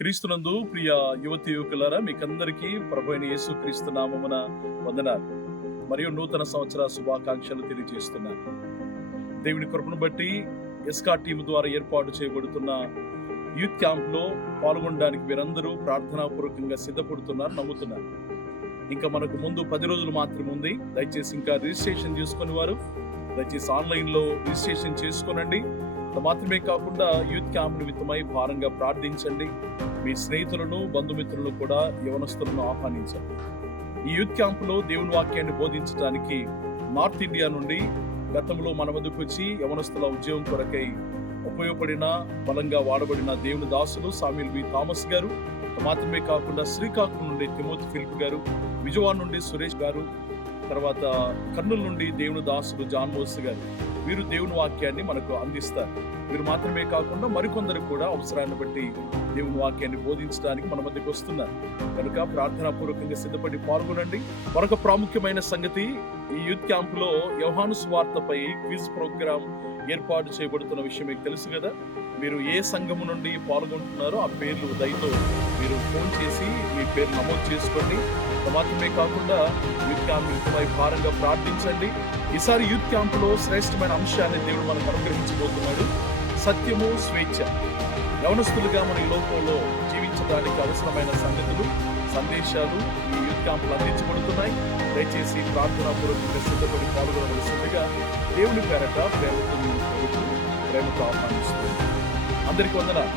క్రీస్తునందు ప్రియ యువతి యువకులారా, మీకందరికీ ప్రభువైన యేసుక్రీస్తు నామమున వందనాలు మరియు నూతన సంవత్సర శుభాకాంక్షలు తెలియజేస్తున్నాను. దేవుని కృపను బట్టి ఎస్కా టీం ద్వారా ఏర్పాటు చేయబడుతున్న యూత్ క్యాంప్లో పాల్గొనడానికి మీరందరూ ప్రార్థనాపూర్వకంగా సిద్ధపడుతున్నారు, నమ్ముతున్నారు. ఇంకా మనకు ముందు 10 రోజులు మాత్రమే ఉంది. దయచేసి ఇంకా రిజిస్ట్రేషన్ చేసుకుని వారు దయచేసి ఆన్లైన్లో రిజిస్ట్రేషన్ చేసుకోనండి. మాత్రమే కాకుండా యూత్ క్యాంప్ నిమిత్తమై భారంగా ప్రార్థించండి. మీ స్నేహితులను, బంధుమిత్రులను కూడా యవనస్తులను ఆహ్వానించండి. ఈ యూత్ క్యాంపులో దేవుని వాక్యాన్ని బోధించడానికి నార్త్ ఇండియా నుండి గతంలో మన వద్దకు వచ్చి యవనస్తుల ఉద్యోగం కొరకై ఉపయోగపడిన, బలంగా వాడబడిన దేవుని దాసులు సామ్యూల్ బి థామస్ గారు, మాత్రమే కాకుండా శ్రీకాకుళం నుండి తిమోతి ఫిలిప్ గారు, విజయవాడ నుండి సురేష్ గారు, తర్వాత కర్నూలు నుండి దేవుని దాసులు జాన్ మోస్ గారు, వీరు దేవుని వాక్యాన్ని మనకు అందిస్తారు. వీరు మాత్రమే కాకుండా మరికొందరు కూడా అవసరాన్ని బట్టి దేవుని వాక్యాన్ని బోధించడానికి మన మధ్యకు వస్తున్నారు. కనుక ప్రార్థనాపూర్వకంగా సిద్ధపడి పాల్గొనండి. మరొక ప్రాముఖ్యమైన సంగతి, ఈ యూత్ క్యాంపులో యోహాను సువార్తపై క్విజ్ ప్రోగ్రాం ఏర్పాటు చేయబడుతున్న విషయం మీకు తెలుసు కదా. మీరు ఏ సంఘము నుండి పాల్గొంటున్నారో ఆ పేర్లు దయతో మీరు ఫోన్ చేసి మీ పేరు నమోదు చేసుకోండి. మాత్రమే కాకుండా యూత్ క్యాంప్ నిమిత్తమై భారంగా ప్రార్థించండి. ఈసారి యూత్ క్యాంపులో శ్రేష్టమైన అంశాన్ని దేవుడు మనకు అనుగ్రహించబోతున్నాడు. సత్యము, స్వేచ్ఛ. యవనస్తులుగా మన ఈ లోకంలో జీవించడానికి అవసరమైన సంగతులు, సందేశాలు ఈ యూత్ క్యాంపులు అందించబడుతున్నాయి. దయచేసి ప్రార్థనాపూర్వకంగా సిద్ధపడి పాల్గొనవలసిందిగా దేవుని పేరట ప్రేమతో ఆహ్వానిస్తుంది. అందరికీ వందనాలు.